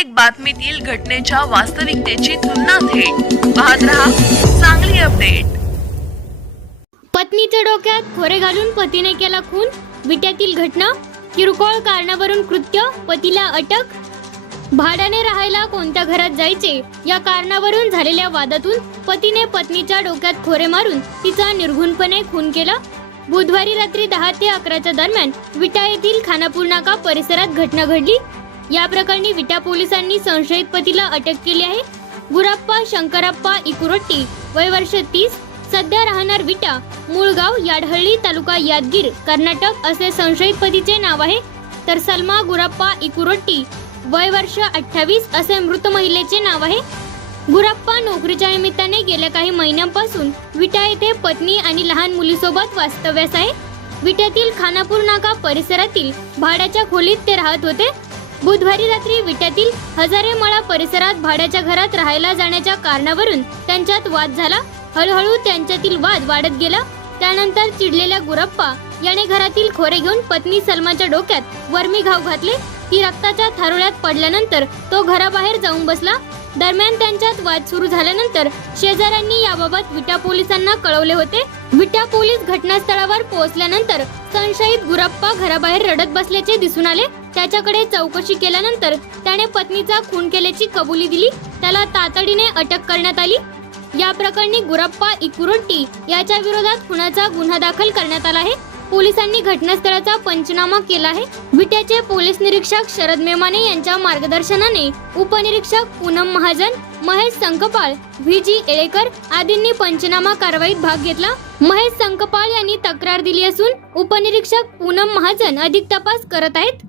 प्रत्येक बातमीतील घटनेच्या वास्तविकतेची तुलना थेट पाहत रहा चांगली अपडेट। पत्नीच्या डोक्यात खोरे घालून पतीने केला खून, विट्यातील घटना। किरकोळ कारणावरून कृत्य, पतीला अटक। भाड्याने राहायला कोणत्या घरात जायचे या कारणावरून झालेल्या वादातून पतीने पत्नीच्या डोक्यात खोरे मारून तिचा निर्घृणपणे खून केला। बुधवारी रात्री 10 ते 11च्या दरम्यान विटा येथील खानापूर नाका परिसरात घटना घडली। या प्रकरणी विटा पोलिसांनी संशयित पतीला अटक केली आहे। गुराप्पा शंकरप्पा इकुरट्टी, वय वर्ष 30, सध्या राहणार विटा, मूळ गाव याडहळ्ळी, तालुका यादगीर, कर्नाटक असे संशयित पतीचे नाव आहे। तर सलमा गुराप्पा इकुरट्टी, वय वर्ष 28 असे मृत महिलेचे नाव आहे। गुराप्पा नोकरीच्या निमित्ताने गेल्या काही महिन्यांपासून विटा येथे पत्नी आणि लहान मुलीसोबत वास्तव्यास आहे। विट्यातील खानापूर नाका परिसरातील भाड्याच्या खोलीत ते राहत होते। बुधवारी रात्री विट्यातील हजारे मळा परिसरात भाड्याच्या घरात राहायला जाण्याच्या कारणावरून त्यांच्यात वाद झाला। हळूहळू त्यांच्यातील वाद वाढत गेला। त्यानंतर चिडलेल्या गुराप्पा याने घरातील खोरे घेऊन पत्नी सलमाच्या डोक्यात वर्मी घाव घातले। ती रक्ताच्या थारोळ्यात पडल्यानंतर तो घराबाहेर जाऊन बसला। दरम्यान त्यांच्यात वाद सुरू झाल्यानंतर शेजाऱ्यांनी याबाबत विटा पोलिसांना कळवले होते। विटा पोलीस घटनास्थळावर पोहोचल्यानंतर संशयित गुराप्पा घराबाहेर रडत बसल्याचे दिसून आले। त्याच्याकडे चौकशी केल्यानंतर त्याने पत्नीचा खून केल्याची कबुली दिली। त्याला तातडीने अटक करण्यात आली। या प्रकरणी गुराप्पा इकुरट्टी याच्या विरोधात खुनाचा गुन्हा दाखल करण्यात आला आहे। पोलिसांनी घटनास्थळाचा पंचनामा केला आहे। विट्याचे पोलीस निरीक्षक शरद मेमाने यांच्या मार्गदर्शनाने उपनिरीक्षक पूनम महाजन, महेश संकपाळ, व्ही.जी. येळेकर आदींनी पंचनामा कारवाईत भाग घेतला। महेश संकपाळ यांनी तक्रार दिली असून उपनिरीक्षक पूनम महाजन अधिक तपास करत आहेत।